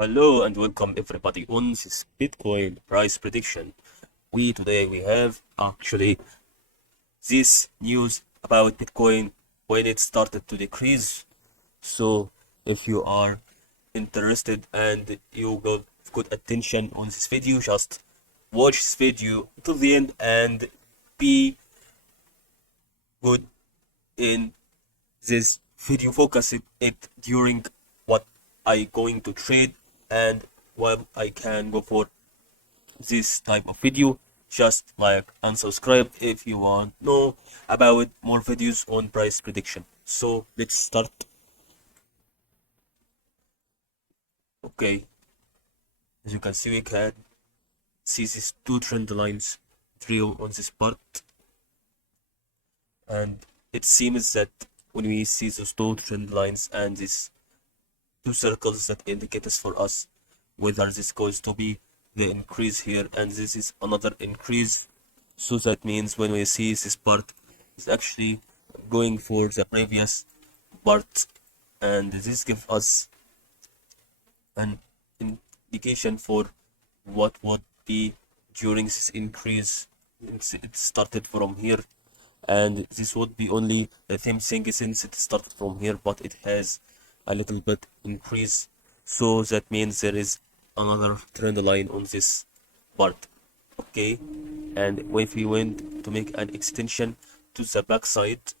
Hello and welcome everybody on this Bitcoin price prediction. Today we have actually this news about Bitcoin when it started to decrease. So if you are interested and you got good attention on this video, just watch this video to the end and be good in this video. Focus it during what I going to trade and what I can go for this type of video. Just like and subscribe if you want to know about more videos on price prediction. So let's start. Okay, as you can see, we can see these two trend lines drill on this part, and it seems that when we see those two trend lines and these two circles that indicators for us whether this goes to be the increase here and this is another increase. So that means when we see this part is actually going for the previous part, and this gives us an indication for what would be during this increase. It started from here, and this would be only the same thing since it started from here, but it has a little bit increase. So that means there is another trend line on this part. Okay, and if we want to make an extension to the backside,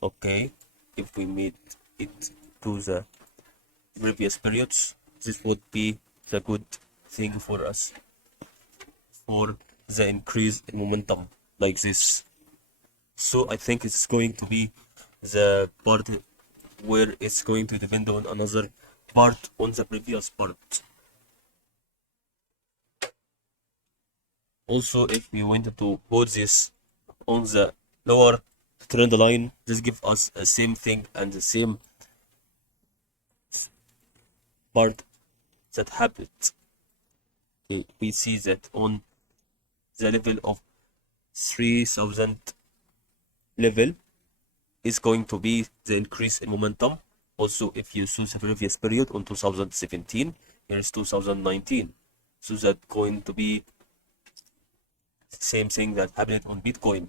okay, if we made it to the previous periods, this would be the good thing for us for the increase in momentum like this. So I think it's going to be the part where it's going to depend on another part on the previous part. Also, if we wanted to put this on the lower trend line, this gives us the same thing and the same part that happened. Okay, we see that on the level of 3000 level is going to be the increase in momentum. Also, if you choose the previous period on 2017, here is 2019. So that's going to be the same thing that happened on Bitcoin.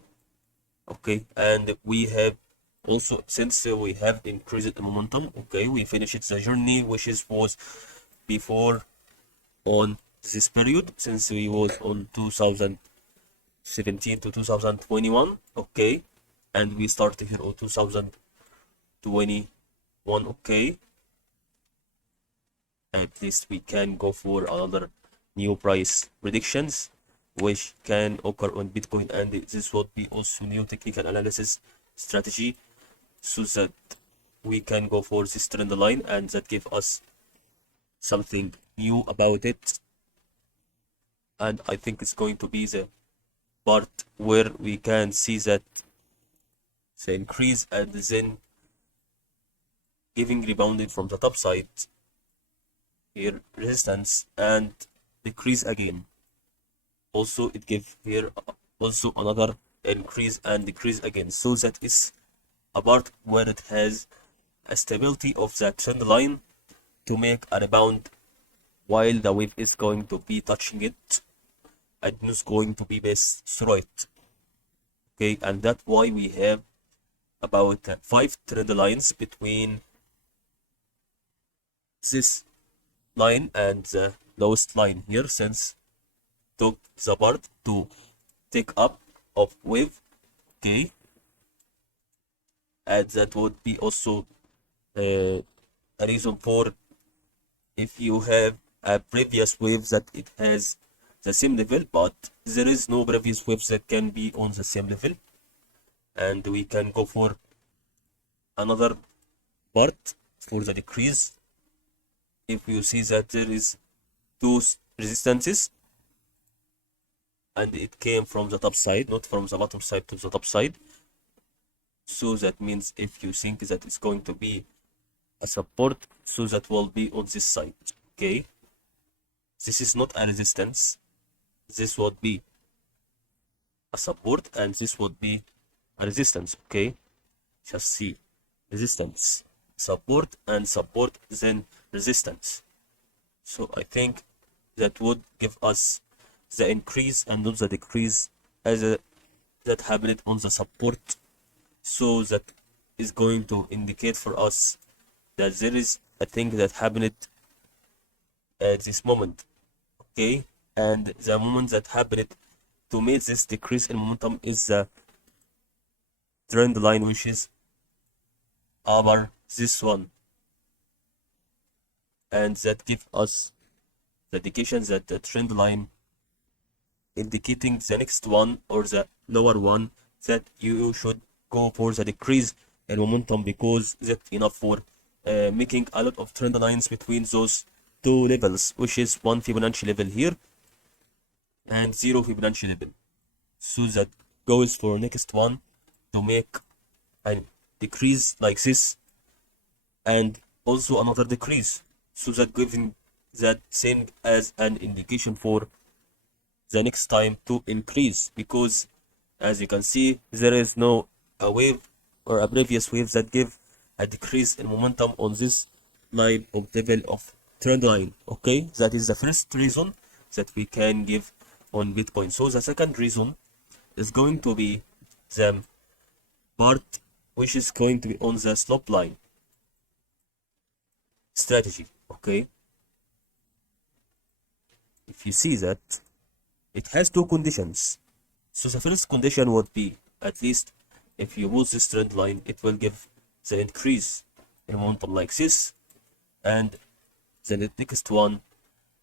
Okay, and we have also, since we have increased the momentum, okay, we finished the journey, which was before on this period, since we was on 2017 to 2021, okay, and we started here on 2021, okay, and at least we can go for another new price predictions which can occur on Bitcoin, and this would be also new technical analysis strategy so that we can go for this trend line and that give us something new about it. And I think it's going to be the part where we can see that the increase and then giving rebounded from the top side here resistance and decrease again. Also it gives here also another increase and decrease again, so that is a part where it has a stability of that trend line to make a rebound while the wave is going to be touching it and it's going to be passed through it. Okay, and that's why we have about 5 trend lines between this line and the lowest line here, since took the part to take up of wave. Okay, and that would be also a reason for if you have a previous wave that it has the same level, but there is no previous waves that can be on the same level, and we can go for another part for the decrease. If you see that there is two resistances and it came from the top side, not from the bottom side to the top side, so that means if you think that it's going to be a support, so that will be on this side. Okay, this is not a resistance, this would be a support and this would be a resistance. Okay, just see resistance, support, and support, then resistance. So I think that would give us the increase and not the decrease as that happened on the support. So that is going to indicate for us that there is a thing that happened at this moment. Okay, and the moment that happened to make this decrease in momentum is the trend line, which is over this one, and that give us the indication that the trend line indicating the next one or the lower one, that you should go for the decrease in momentum, because that's enough for making a lot of trend lines between those two levels, which is 1 Fibonacci level here and 0 Fibonacci level. So that goes for next one to make a decrease like this and also another decrease, so that giving that thing as an indication for the next time to increase, because as you can see there is no a wave or a previous wave that give a decrease in momentum on this line of level of trend line. Okay, that is the first reason that we can give on Bitcoin. So the second reason is going to be the part which is going to be on the slope line strategy. Okay, if you see that it has two conditions. So the first condition would be, at least if you use this trend line, it will give the increase in momentum like this, and the next one,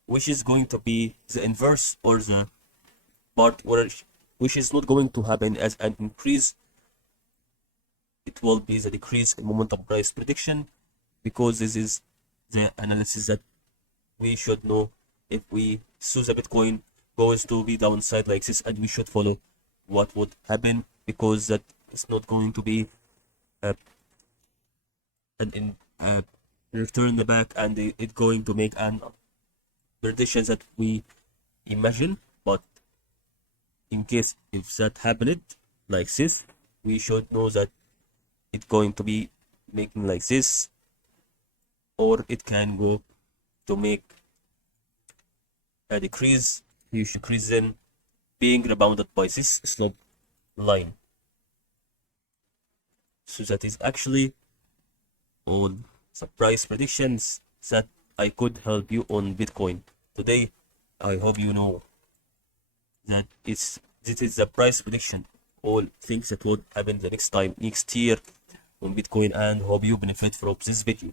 which is going to be the inverse, or the part where which is not going to happen as an increase, it will be the decrease in momentum price prediction, because this is the analysis that we should know if we saw the Bitcoin goes to be downside like this, and we should follow what would happen, because that is not going to be an return back, and it going to make an prediction that we imagine. But in case if that happened like this, we should know that it's going to be making like this, or it can go to make a decrease, huge decrease, then being rebounded by this slope line. So that is actually all the price predictions that I could help you on Bitcoin today. I hope you know that this is the price prediction, all things that would happen the next time, next year on Bitcoin, and hope you benefit from this video.